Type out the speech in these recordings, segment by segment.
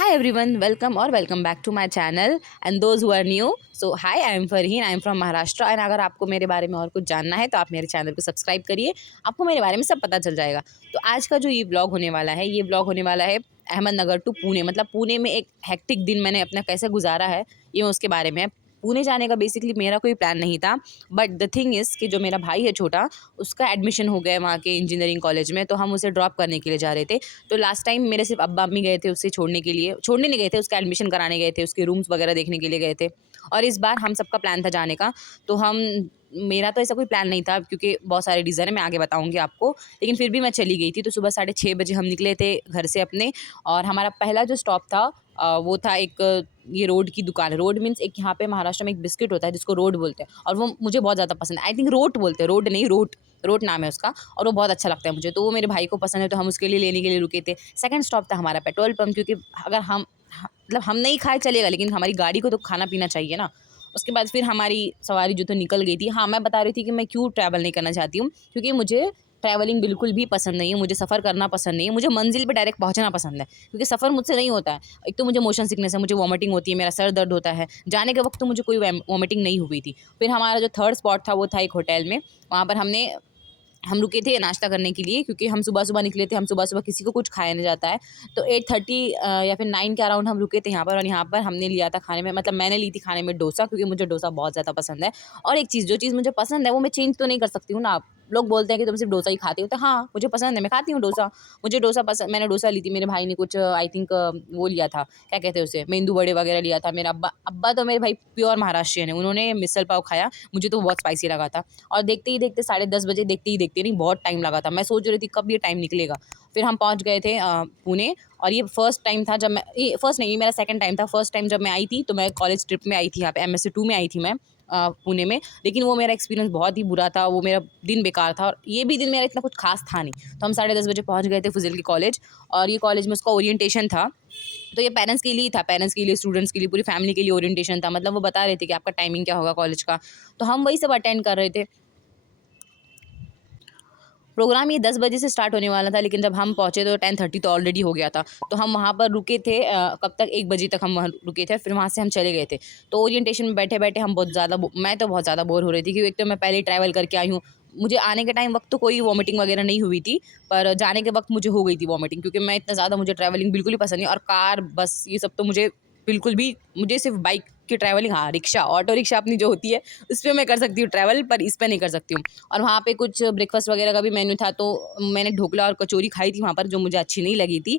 Hi everyone, welcome or welcome back to my channel and those who are new. So hi, I am Farheen, I am from Maharashtra and अगर आपको मेरे बारे में और कुछ जानना है तो आप मेरे चैनल को सब्सक्राइब करिए, आपको मेरे बारे में सब पता चल जाएगा। तो आज का जो ये ब्लॉग होने वाला है, ये ब्लॉग होने वाला है अहमदनगर टू पुणे। मतलब पुणे में एक हेक्टिक दिन मैंने अपना कैसे गुजारा है, ये उसके बारे में है। पुणे जाने का बेसिकली मेरा कोई प्लान नहीं था, बट द थिंग इज़ कि जो मेरा भाई है छोटा, उसका एडमिशन हो गया है वहाँ के इंजीनियरिंग कॉलेज में, तो हम उसे ड्रॉप करने के लिए जा रहे थे। तो लास्ट टाइम मेरे सिर्फ अब्बा अम्मी गए थे उसे छोड़ने के लिए, छोड़ने नहीं गए थे, उसका एडमिशन कराने गए थे, उसके रूम्स वगैरह देखने के लिए गए थे। और इस बार हम सबका प्लान था जाने का, तो मेरा तो ऐसा कोई प्लान नहीं था क्योंकि बहुत सारे रीज़न है, मैं आगे बताऊंगी आपको। लेकिन फिर भी मैं चली गई थी। तो सुबह 6:30 हम निकले थे घर से अपने, और हमारा पहला जो स्टॉप था वो था एक ये रोड की दुकान। रोड मीन्स एक यहाँ पे महाराष्ट्र में एक बिस्किट होता है जिसको रोड बोलते हैं, और वो मुझे बहुत ज़्यादा पसंद है। आई थिंक रोट बोलते हैं, रोड नहीं, रोट, रोट नाम है उसका, और वो बहुत अच्छा लगता है मुझे। तो वो मेरे भाई को पसंद है, तो हम उसके लिए लेने के लिए रुके थे। सेकंड स्टॉप था हमारा पेट्रोल पंप, क्योंकि अगर मतलब हम नहीं खाए चलेगा, लेकिन हमारी गाड़ी को तो खाना पीना चाहिए ना। उसके बाद फिर हमारी सवारी जो तो निकल गई थी। हाँ, मैं बता रही थी कि मैं क्यों ट्रैवल नहीं करना चाहती हूँ, क्योंकि मुझे ट्रैवलिंग बिल्कुल भी पसंद नहीं है, मुझे सफ़र करना पसंद नहीं है, मुझे मंजिल पे डायरेक्ट पहुँचना पसंद है, क्योंकि सफ़र मुझसे नहीं होता है। एक तो मुझे मोशन सिकनेस है, मुझे वॉमिटिंग होती है, मेरा सर दर्द होता है। जाने के वक्त तो मुझे कोई वॉमिटिंग नहीं हुई थी। फिर हमारा जो थर्ड स्पॉट था वो था एक होटल में। वहाँ पर हम रुके थे नाश्ता करने के लिए, क्योंकि हम सुबह-सुबह निकले थे, हम सुबह-सुबह किसी को कुछ खाया नहीं जाता है। तो 8:30 या फिर 9 के अराउंड हम रुके थे यहाँ पर, और यहाँ पर हमने लिया था खाने में, मतलब मैंने ली थी खाने में डोसा, क्योंकि मुझे डोसा बहुत ज़्यादा पसंद है। और एक चीज़, जो चीज़ मुझे पसंद है वो मैं चेंज तो नहीं कर सकती हूँ ना। आप लोग बोलते हैं कि तुम सिर्फ डोसा ही खाती हो, तो हाँ, मुझे पसंद है, मैं खाती हूँ डोसा। मुझे डोसा पसंद, मैंने डोसा ली थी, मेरे भाई ने कुछ आई थिंक वो लिया था, क्या कहते हैं उसे, मेंदू वड़े वगैरह लिया था। मेरा अब्बा अब्बा तो मेरे भाई प्योर महाराष्ट्रियन है, उन्होंने मिसल पाव खाया, मुझे तो बहुत स्पाइसी लगा था। और देखते ही देखते 10:30 बजे, देखते ही देखते नहीं, बहुत टाइम लगा था। मैं सोच रही थी कब ये टाइम निकलेगा। फिर हम पहुंच गए थे पुणे। और ये फर्स्ट टाइम था जब मैं, ये फर्स्ट नहीं, ये मेरा सेकंड टाइम था। फर्स्ट टाइम जब मैं आई थी तो मैं कॉलेज ट्रिप में आई थी, यहाँ पे MSc 2 में आई थी मैं पुणे में। लेकिन वो मेरा एक्सपीरियंस बहुत ही बुरा था, वो मेरा दिन बेकार था, और ये भी दिन मेरा इतना कुछ खास था नहीं। तो हम 10:30 बजे पहुंच गए थे फुजिल के कॉलेज, और ये कॉलेज में उसका ओरिएंटेशन था। तो ये पेरेंट्स के लिए ही था, पेरेंट्स के लिए, स्टूडेंट्स के लिए, पूरी फैमिली के लिए ओरिएंटेशन था। मतलब वो बता रहे थे कि आपका टाइमिंग क्या होगा कॉलेज का। तो हम वही सब अटेंड कर रहे थे। प्रोग्राम ये 10 बजे से स्टार्ट होने वाला था, लेकिन जब हम पहुँचे तो 10:30 तो ऑलरेडी हो गया था। तो हम वहाँ पर रुके थे कब तक, 1 बजे तक हम वहाँ रुके थे, फिर वहाँ से हम चले गए थे। तो ओरिएंटेशन में बैठे-बैठे हम बहुत ज़्यादा मैं तो बहुत ज़्यादा बोर हो रही थी, क्योंकि एक तो मैं पहले ही ट्रैवल करके आई हूँ। मुझे आने के टाइम वक़्त तो कोई वॉमिटिंग वगैरह नहीं हुई थी, पर जाने के वक़्त मुझे हो गई थी वॉमिटिंग, क्योंकि मैं इतना ज़्यादा, मुझे ट्रैवलिंग बिल्कुल ही पसंद नहीं, और कार, बस ये सब तो बिल्कुल भी मुझे सिर्फ बाइक की ट्रैवलिंग, हाँ, रिक्शा, ऑटो रिक्शा अपनी जो होती है, उस पे मैं कर सकती हूँ ट्रैवल, पर इस पे नहीं कर सकती हूँ। और वहाँ पे कुछ ब्रेकफ़ास्ट वगैरह का भी मेन्यू था, तो मैंने ढोकला और कचौरी खाई थी वहाँ पर, जो मुझे अच्छी नहीं लगी थी।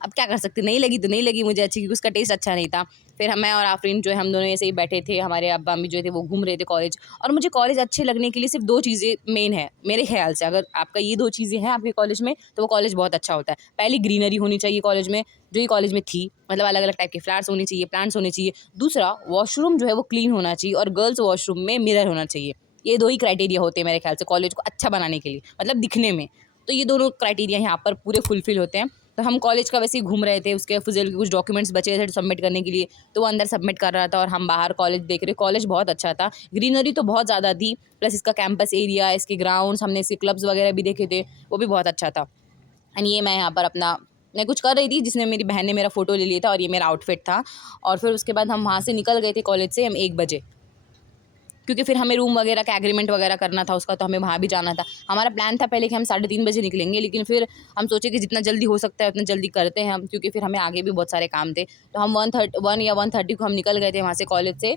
अब क्या कर सकते, नहीं लगी तो नहीं लगी मुझे अच्छी, क्योंकि उसका टेस्ट अच्छा नहीं था। फिर मैं और आफ़रीन जो है, हम दोनों ऐसे ही बैठे थे, हमारे अब्बा-अम्मी जो थे वो घूम रहे थे कॉलेज। और मुझे कॉलेज अच्छे लगने के लिए सिर्फ़ 2 चीज़ें मेन है मेरे ख़्याल से। अगर आपका ये 2 चीज़ें हैं आपके कॉलेज में, तो वो कॉलेज बहुत अच्छा होता है। पहली, ग्रीनरी होनी चाहिए कॉलेज में, जो ये कॉलेज में थी, मतलब अलग-अलग टाइप के फ्लावर्स होने चाहिए, प्लांट्स होने चाहिए। दूसरा, वॉशरूम जो है वो क्लीन होना चाहिए, और गर्ल्स वॉशरूम में मिरर होना चाहिए। ये 2 ही क्राइटेरिया होते हैं मेरे ख़्याल से कॉलेज को अच्छा बनाने के लिए, मतलब दिखने में। तो ये दोनों क्राइटेरिया यहाँ पर पूरे फुलफ़िल होते हैं। तो हम कॉलेज का वैसे ही घूम रहे थे, उसके फ़ुज़ैल के कुछ डॉक्यूमेंट्स बचे थे सबमिट करने के लिए, तो वो अंदर सबमिट कर रहा था, और हम बाहर कॉलेज देख रहे। कॉलेज बहुत अच्छा था, ग्रीनरी तो बहुत ज़्यादा थी, प्लस इसका कैंपस एरिया, इसके ग्राउंड्स, हमने इसके क्लब्स वगैरह भी देखे थे, वो भी बहुत अच्छा था। एंड ये मैं यहाँ पर अपना, मैं कुछ कर रही थी जिसमें मेरी बहन ने मेरा फ़ोटो ले लिया था, और ये मेरा आउटफिट था। और फिर उसके बाद हम वहाँ से निकल गए थे कॉलेज से हम 1 बजे, क्योंकि फिर हमें रूम वगैरह का एग्रीमेंट वगैरह करना था उसका, तो हमें वहाँ भी जाना था। हमारा प्लान था पहले कि हम 3:30 बजे निकलेंगे, लेकिन फिर हम सोचे कि जितना जल्दी हो सकता है उतना जल्दी करते हैं हम, क्योंकि फिर हमें आगे भी बहुत सारे काम थे। तो हम 1 या 1:30 को हम निकल गए थे वहाँ से कॉलेज से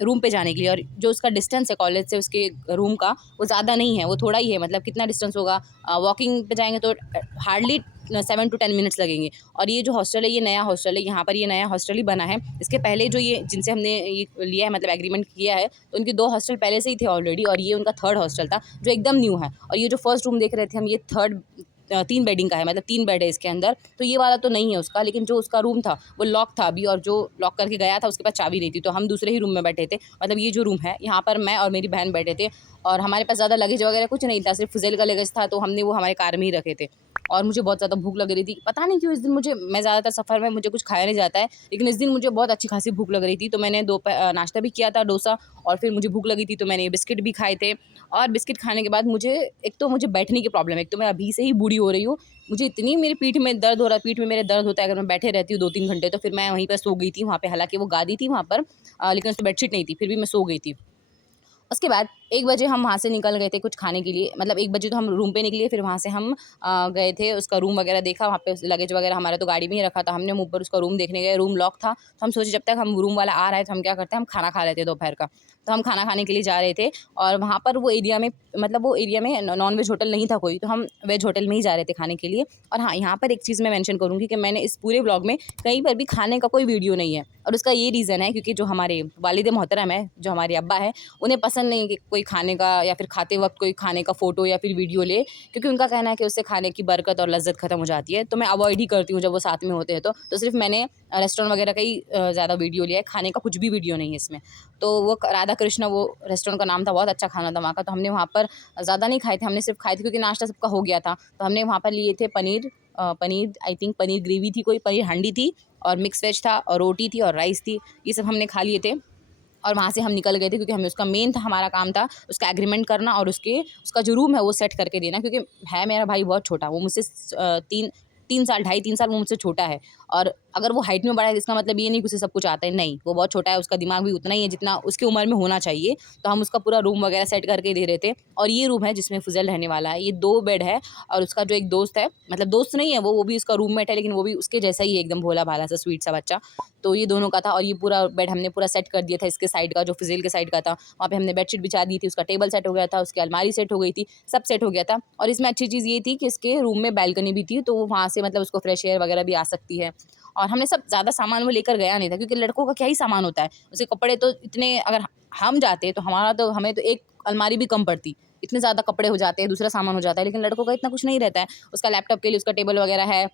रूम पे जाने के लिए। और जो उसका डिस्टेंस है कॉलेज से उसके रूम का, वो ज़्यादा नहीं है, वो थोड़ा ही है। मतलब कितना डिस्टेंस होगा, वॉकिंग पे जाएँगे तो हार्डली 7 टू 10 मिनट्स लगेंगे। और ये जो हॉस्टल है, ये नया हॉस्टल है, यहाँ पर ये नया हॉस्टल ही बना है। इसके पहले जो ये जिनसे हमने ये लिया है, मतलब एग्रीमेंट किया है, तो उनके 2 हॉस्टल पहले से ही थे ऑलरेडी, और ये उनका 3rd हॉस्टल था जो एकदम न्यू है। और ये जो फर्स्ट रूम देख रहे थे हम, ये 3 बेडिंग का है, मतलब 3 बेड है इसके अंदर। तो ये वाला तो नहीं है उसका, लेकिन जो उसका रूम था वो लॉक था अभी, और जो लॉक करके गया था उसके पास चाबी नहीं थी, तो हम दूसरे ही रूम में बैठे थे। मतलब ये जो रूम है, यहाँ पर मैं और मेरी बहन बैठे थे, और हमारे पास ज़्यादा लगेज वगैरह कुछ नहीं था, सिर्फ फुज़ैल का लगेज था, तो हमने वो हमारे कार में ही रखे थे। और मुझे बहुत ज़्यादा भूख लग रही थी। पता नहीं क्यों इस दिन मैं ज़्यादातर सफ़र में मुझे कुछ खाया नहीं जाता है, लेकिन इस दिन मुझे बहुत अच्छी खासी भूख लग रही थी। तो मैंने नाश्ता भी किया था डोसा, और फिर मुझे भूख लगी थी तो मैंने बिस्किट भी खाए थे। और बिस्किट खाने के बाद एक तो मुझे बैठने की प्रॉब्लम है, एक तो मैं अभी से ही बूढ़ी हो रही हूँ। मुझे इतनी मेरी पीठ में दर्द हो रहा है, पीठ में मेरे दर्द होता है अगर मैं बैठे रहती हूँ 2-3 घंटे। तो फिर मैं वहीं पर सो गई थी वहाँ पे, हालाँकि वो गादी थी वहाँ पर, लेकिन उसपे बेडशीट नहीं थी, फिर भी मैं सो गई थी। उसके बाद 1 बजे हम वहाँ से निकल गए थे कुछ खाने के लिए, मतलब 1 बजे तो हम रूम पे निकले, फिर वहाँ से हम गए थे, उसका रूम वगैरह देखा, वहाँ पे लगेज वगैरह हमारा तो गाड़ी में ही रखा था हमने, हम ऊपर उसका रूम देखने गए, रूम लॉक था। तो हम सोचे जब तक हम रूम वाला आ रहा है तो हम क्या करते हैं, हम खाना खा लेते हैं दोपहर का। तो हम खाना खाने के लिए जा रहे थे, और वहाँ पर वो एरिया में नॉन वेज होटल नहीं था कोई, तो हम वेज होटल में ही जा रहे थे खाने के लिए। और हाँ, यहाँ पर एक चीज़ मैं मेंशन करूँगी कि मैंने इस पूरे व्लॉग में कहीं पर भी खाने का कोई वीडियो नहीं है, और उसका ये रीज़न है क्योंकि जो हमारे वालिद मोहतरम है, जो हमारे अब्बा हैं, उन्हें पसंद नहीं है कि कोई खाने का या फिर खाते वक़्त कोई खाने का फ़ोटो या फिर वीडियो ले, क्योंकि उनका कहना है कि उससे खाने की बरकत और लज़्ज़त ख़त्म हो जाती है। तो मैं अवॉइड ही करती हूँ जब वो साथ में होते हैं तो सिर्फ़ मैंने रेस्टोरेंट वग़ैरह का ही ज़्यादा वीडियो लिया है, खाने का कुछ भी वीडियो नहीं है इसमें। तो वो राधा कृष्णा वो रेस्टोरेंट का नाम था, बहुत अच्छा खाना था वहाँ का। तो हमने वहाँ पर ज़्यादा नहीं खाए थे, हमने सिर्फ़ खाए थे क्योंकि नाश्ता सबका हो गया था। तो हमने वहाँ पर लिए थे paneer, I think paneer gravy थी, कोई पनीर हांडी थी, और मिक्स वेज था, और रोटी थी, और राइस थी। ये सब हमने खा लिए थे, और वहाँ से हम निकल गए थे क्योंकि हमें उसका मेन था, हमारा काम था उसका एग्रीमेंट करना, और उसका जो रूम है वो सेट करके देना, क्योंकि है मेरा भाई बहुत छोटा, वो मुझसे 3 साल, ढाई 3 साल वो मुझसे छोटा है। और अगर वो हाइट में बड़ा है इसका मतलब ये नहीं कि उसे सब कुछ आता है, नहीं, वो बहुत छोटा है, उसका दिमाग भी उतना ही है जितना उसकी उम्र में होना चाहिए। तो हम उसका पूरा रूम वगैरह सेट करके दे रहे थे, और ये रूम है जिसमें फ़ुज़ैल रहने वाला है। ये 2 बेड है, और उसका जो एक दोस्त है, मतलब दोस्त नहीं है वो भी उसका रूममेट है, लेकिन वो भी उसके जैसा ही है, एकदम भोला-भाला सा स्वीट सा बच्चा। तो ये दोनों का था, और ये पूरा बेड हमने पूरा सेट कर दिया था, इसके साइड का जो फ़ुज़ैल के साइड का था, वहाँ पे हमने बेडशीट बिछा दी थी, उसका टेबल सेट हो गया था, उसकी अलमारी सेट हो गई थी, सब सेट हो गया था। और इसमें अच्छी चीज़ ये थी कि इसके रूम में बालकनी भी थी, तो वो वहाँ से मतलब उसको फ्रेश एयर वगैरह भी आ सकती है। और हमने सब ज़्यादा सामान वो लेकर गया नहीं था, क्योंकि लड़कों का क्या ही सामान होता है, उसके कपड़े तो इतने, अगर हम जाते तो हमें तो एक अलमारी भी कम पड़ती, इतने ज़्यादा कपड़े हो जाते हैं, दूसरा सामान हो जाता है, लेकिन लड़कों का इतना कुछ नहीं रहता है। उसका लैपटॉप के लिए उसका टेबल वगैरह है,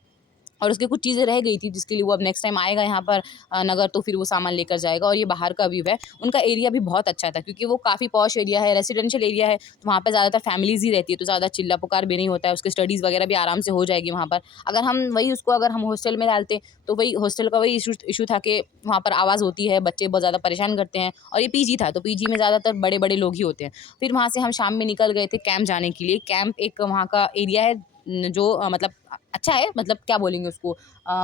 और उसकी कुछ चीज़ें रह गई थी जिसके लिए वो अब नेक्स्ट टाइम आएगा यहाँ पर नगर, तो फिर वो सामान लेकर जाएगा। और ये बाहर का व्यू है, उनका एरिया भी बहुत अच्छा था क्योंकि वो काफ़ी पॉश एरिया है, रेजिडेंशियल एरिया है, तो वहाँ पे ज़्यादातर फैमिलीज़ ही रहती है, तो ज़्यादा चिल्ला पुकार भी नहीं होता है, उसकी स्टडीज़ वगैरह भी आराम से हो जाएगी वहाँ पर। अगर हम हॉस्टल में डालते तो वही हॉस्टल का वही इशू था कि वहाँ पर आवाज़ होती है, बच्चे बहुत ज़्यादा परेशान करते हैं, और ये पीजी था तो पीजी में ज़्यादातर बड़े बड़े लोग ही होते हैं। फिर वहाँ से हम शाम में निकल गए थे कैंप जाने के लिए। कैंप एक वहाँ का एरिया है जो मतलब अच्छा है, मतलब क्या बोलेंगे उसको,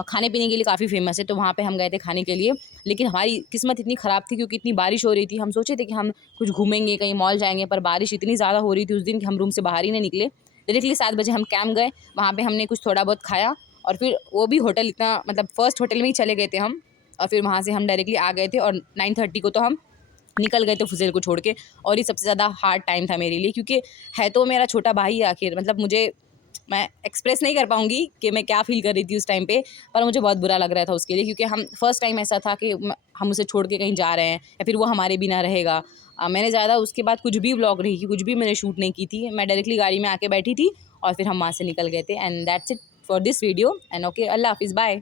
खाने पीने के लिए काफ़ी फ़ेमस है, तो वहाँ पे हम गए थे खाने के लिए। लेकिन हमारी किस्मत इतनी ख़राब थी क्योंकि इतनी बारिश हो रही थी, हम सोचे थे कि हम कुछ घूमेंगे, कहीं मॉल जाएँगे, पर बारिश इतनी ज़्यादा हो रही थी उस दिन कि हम रूम से बाहर ही नहीं निकले। डायरेक्टली 7 बजे हम कैंप गए, वहाँ पे हमने कुछ थोड़ा बहुत खाया, और फिर वो भी होटल इतना मतलब फर्स्ट होटल में ही चले गए थे हम, और फिर वहाँ से हम डायरेक्टली आ गए थे, और 9:30 को तो हम निकल गए थे फ़ुज़ैल को छोड़ के। और ये सबसे ज़्यादा हार्ड टाइम था मेरे लिए, क्योंकि है तो मेरा छोटा भाई आखिर, मतलब मैं एक्सप्रेस नहीं कर पाऊँगी कि मैं क्या फ़ील कर रही थी उस टाइम पे, पर मुझे बहुत बुरा लग रहा था उसके लिए, क्योंकि हम फर्स्ट टाइम ऐसा था कि हम उसे छोड़ के कहीं जा रहे हैं या फिर वो हमारे बिना रहेगा। मैंने ज़्यादा उसके बाद कुछ भी व्लॉग नहीं की, कुछ भी मैंने शूट नहीं की थी। मैं डायरेक्टली गाड़ी में आके बैठी थी, और फिर हम वहाँ से निकल गए थे। And that's it for this video, and okay, अल्लाह हाफ़िज़, बाय।